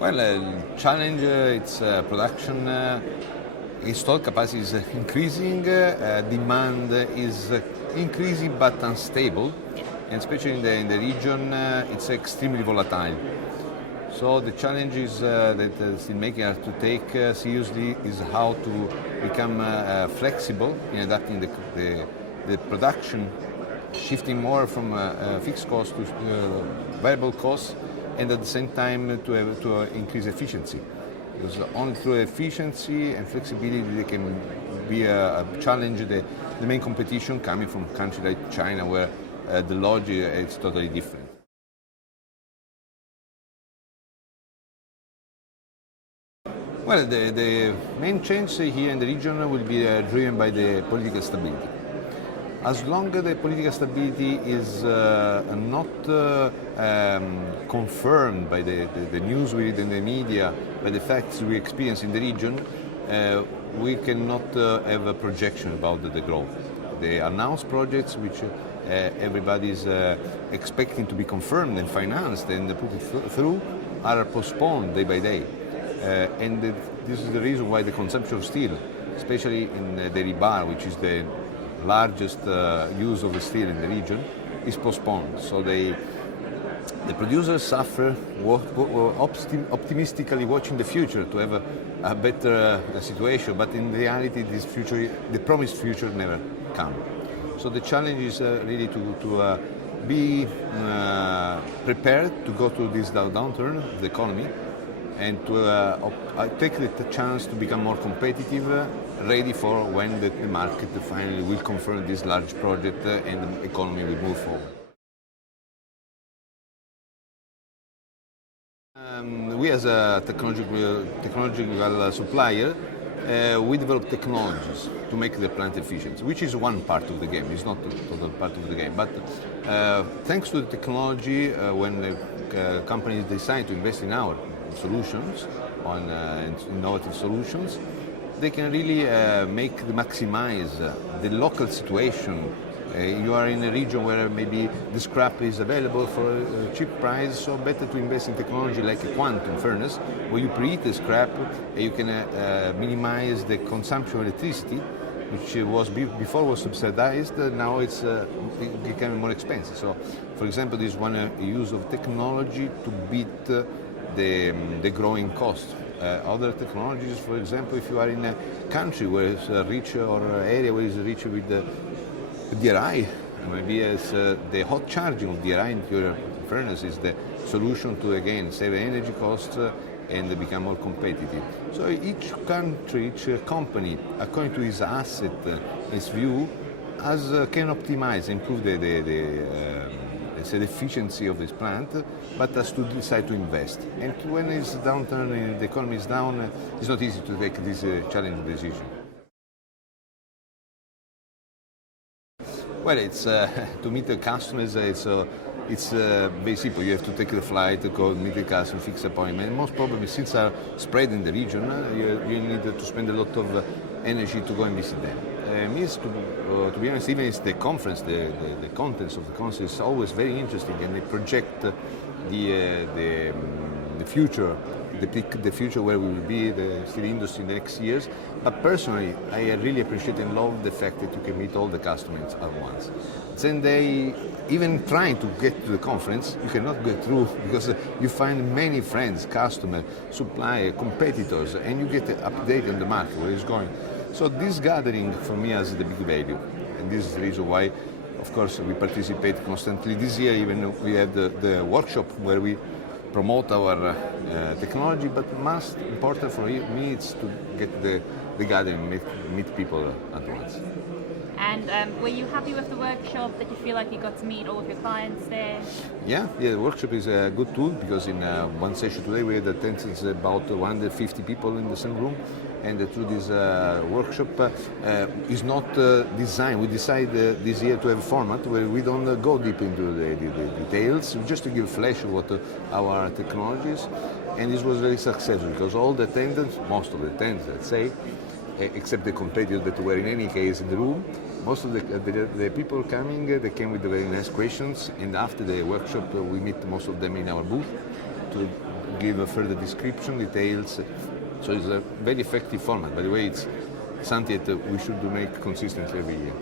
Well, challenge its production. Installed capacity is increasing, demand is increasing but unstable, and especially in the region, it's extremely volatile. So the challenges that steelmakers have to take seriously is how to become flexible in adapting the production, shifting more from fixed costs to variable costs, and at the same time to increase efficiency. Because only through efficiency and flexibility they can be a challenge. The main competition coming from countries like China, where the logic is totally different. Well, the main change here in the region will be driven by the political stability. As long as the political stability is not confirmed by the news we read in the media, by the facts we experience in the region, we cannot have a projection about the growth. The announced projects, which everybody is expecting to be confirmed and financed and put it through, are postponed day by day. And this is the reason why the consumption of steel, especially in the rebar, which is the largest use of the steel in the region, is postponed. So the producers suffer, optimistically watching the future to have a better situation, but in reality this future, the promised future, never comes. So the challenge is really to be prepared to go through this downturn of the economy, and to take the chance to become more competitive, ready for when the market finally will confirm this large project and the economy will move forward. We as a technological supplier, we develop technologies to make the plant efficient, which is one part of the game. It's not the total part of the game. But thanks to the technology, when companies decide to invest in our solutions, on innovative solutions, they can really maximize the local situation. You are in a region where maybe the scrap is available for a cheap price, so better to invest in technology like a quantum furnace, where you preheat the scrap and you can minimize the consumption of electricity, which before was subsidized, now it's becoming more expensive. So, for example, this is one use of technology to beat the growing cost. Other technologies, for example, if you are in a country where it's rich or area where it's rich with the DRI, maybe as the hot charging of DRI into your furnace is the solution to again save energy costs and become more competitive. So each country, each company, according to its asset, its view, can optimize, improve the efficiency of this plant, but has to decide to invest. And when it's downturn, the economy is down, it's not easy to take this challenging decision. Well, it's to meet the customers. It's very simple. You have to take the flight, go meet the customer, fix appointment. And most probably, since are spread in the region, you need to spend a lot of energy to go and visit them. Means to be honest, even if the conference, the contents of the conference is always very interesting, and they project the future, the future where we will be, the steel industry in the next years. But personally, I really appreciate and love the fact that you can meet all the customers at once. Then they, even trying to get to the conference, you cannot get through because you find many friends, customers, suppliers, competitors, and you get an update on the market, where it's going. So this gathering for me has the big value, and this is the reason why, of course, we participate constantly. This year even we had the workshop where we promote our technology, but most important for me is to get the gathering, meet people at once. And were you happy with the workshop? Did you feel like you got to meet all of your clients there? Yeah, the workshop is a good tool because in one session today we had attendance about 150 people in the same room, and through this workshop is not designed. We decided this year to have a format where we don't go deep into the details, just to give a flash of what our technology is, and this was very successful because all the attendants, most of the attendants, let's say, except the competitors that were in any case in the room, most of the people coming, they came with very nice questions, and after the workshop we meet most of them in our booth to give a further description, details. So it's a very effective format. By the way, it's something that we should do make consistently every year.